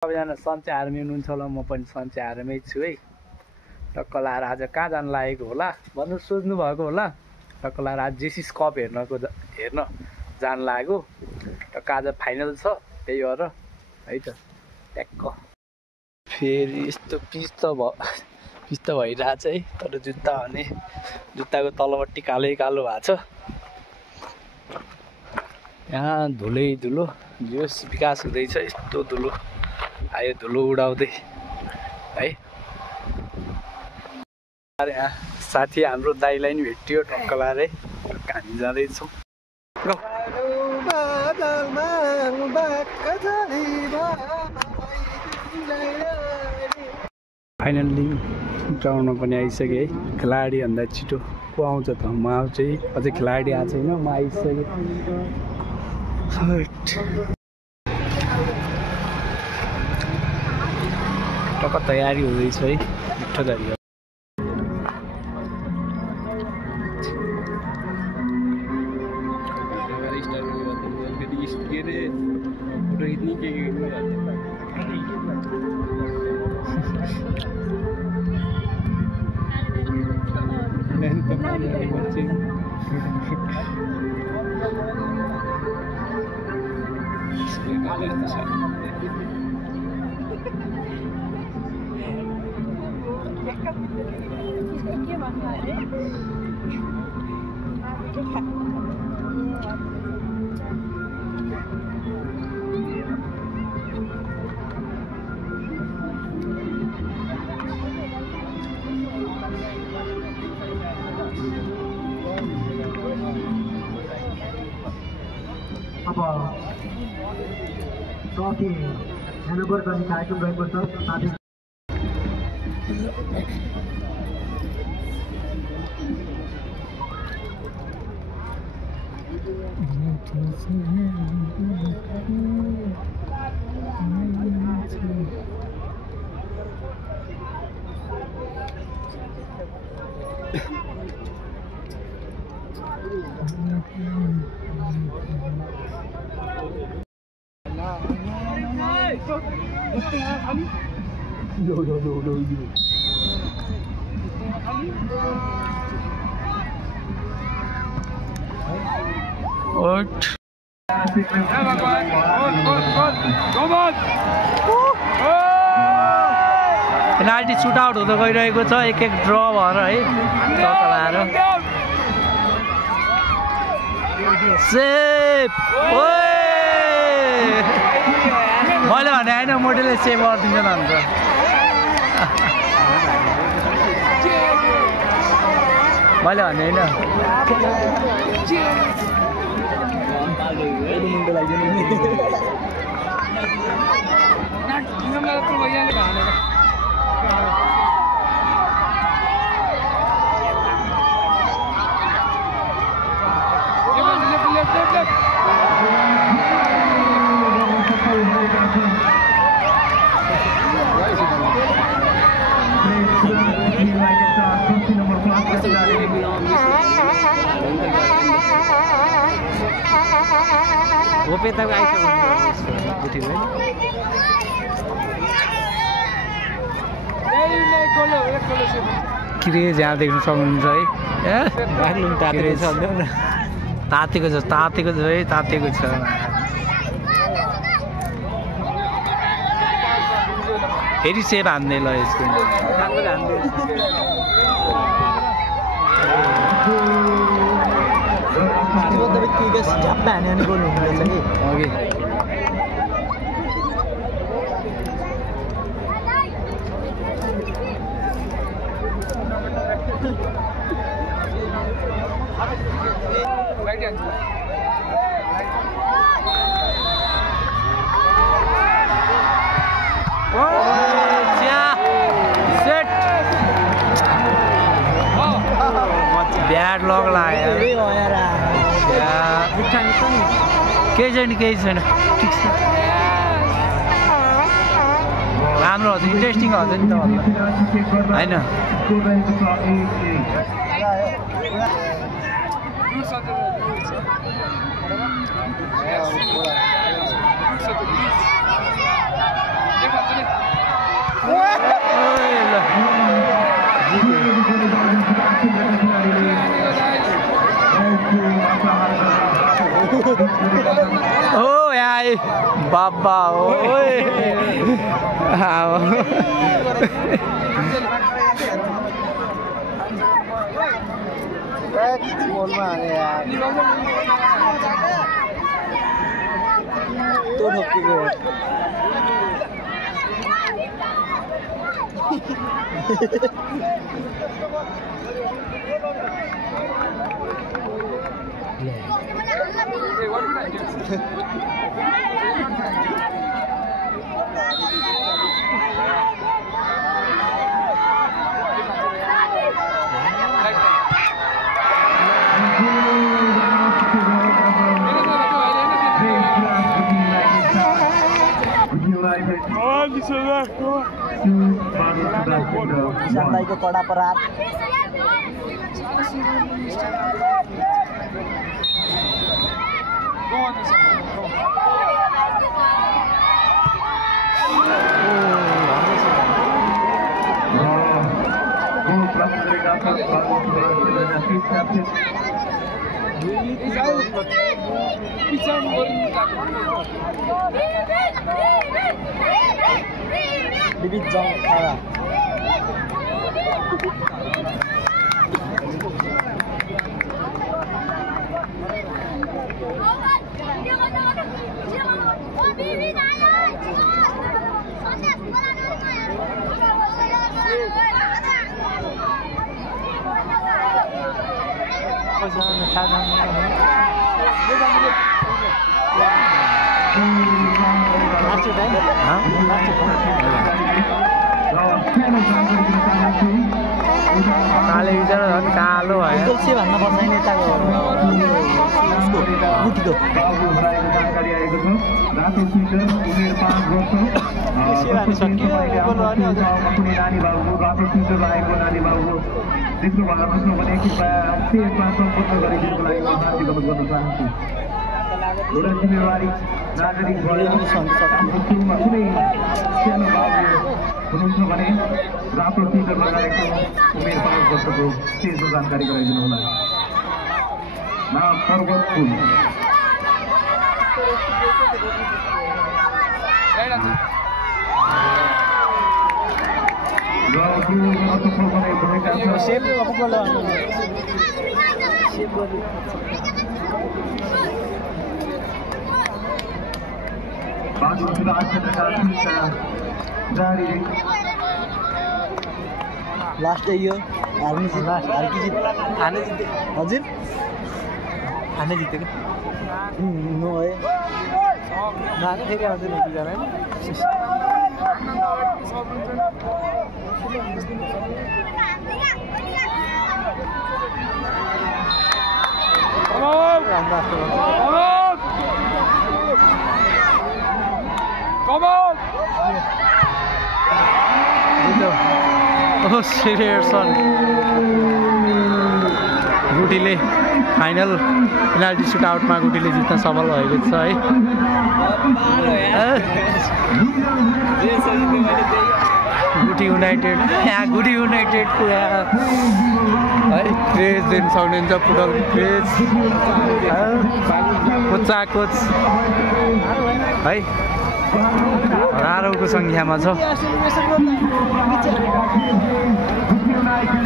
सबैजना सन्चै आर्मी हुनुहुन्छ होला, म पनि सन्चै आर्मी छु है। टक्क लाएर आज कहाँ जानु लागेको होला भन्नु सोच्नु भएको होला। टक्क लाएर आज जेसिस कप हेर्न जानु लाग्यो। टक्क आज फाइनल छ, त्यही भएर है त। ट्याक्क फेरि यस्तो पिच त भइरहेछ है, तर जुत्ता भने जुत्ताको तलपट्टि कालै कालो भएको छ। यहाँ धुलै धुलो, जोस विकास हुँदैछ। यस्तो धुलो आयो, धुलो उडाउँदै है। यहाँ साथी हाम्रो दाइलाई नि भेटियो टक्क लाएर है। हामी जाँदैछौँ। फाइनल्ली ग्राउन्डमा पनि आइसकेँ है। खेलाडीभन्दा छिटो को आउँछ त? म आउँछु है। अझै खेलाडी आएको छैन, म आइसकेँ। टक्क तयारी हुँदैछ है, मिठो तरिका। अब ट्रफी ह्यान्डओभर गर्ने कार्यक्रम रहेको छ। साथै पेनाल्टी सुटआउट हुँदै गइरहेको छ, एक ड्र भएर है। टक्क लाएर सेभ। मैले भने होइन, मोटेले सेभ गरिदिन्छ नि अन्त। मैले भने होइन। गोपेताको आइसक्यो क्रेज यहाँ देख्न सक्नुहुन्छ है। तातेको छ, तातेको छ है, तातेको छ। फेरि सेप हान्दै ल यसको। झप्पा हाने अनि गोल हुँदो रहेछ कि। ब्याड लग लाग्यो। केही छैन, केही छैन, ठिक छ। राम्रो हुन्छ, इन्ट्रेस्टिङ हुन्छ नि त होइन। ओ यार बाबा ओए तो ठोकी गयो को कडा परात Bibit jong khara काले बिचरा झन् कालो भयो तुलसी भन्न पर्छ नेताको गुटीको जानकारी आएको छ रातो स्वेटर उमेर 5 वर्ष कुनै नानी बाबुको रातो स्वेटर लागेको नानी बाबुको देख्नु भएको छ भने कृपया पेजमा सम्पर्क गरिदिनुको लागि म हार्दिक अनुरोध गर्न चाहन्छु एउटा जिम्मेवारी नागरिक भएर सुरुमा कुनै सानो बाबु हुनुहुन्छ भने रातो स्वेटर लगाएको उमेर 5 वर्षको पेजमा जानकारी गराइदिनु होला नाम पर्वत फुल लास्ट यो हार्ने जित हार्की जित हार्ने जिते हजुर हार्ने जितेको नो है नानी फेरि आउँछ नि दुईजना Oh, Serierson गुटीले फाइनल पेनाल्टी सुटआउटमा गुटीले जित्न सफल भएको छ है गुटी युनाइटेड गुटी युनाइटेडको है क्रेज दिन सक्नुहुन्छ फुटबल क्रेज कोचा कोच है हजारौँको सङ्ख्यामा छ United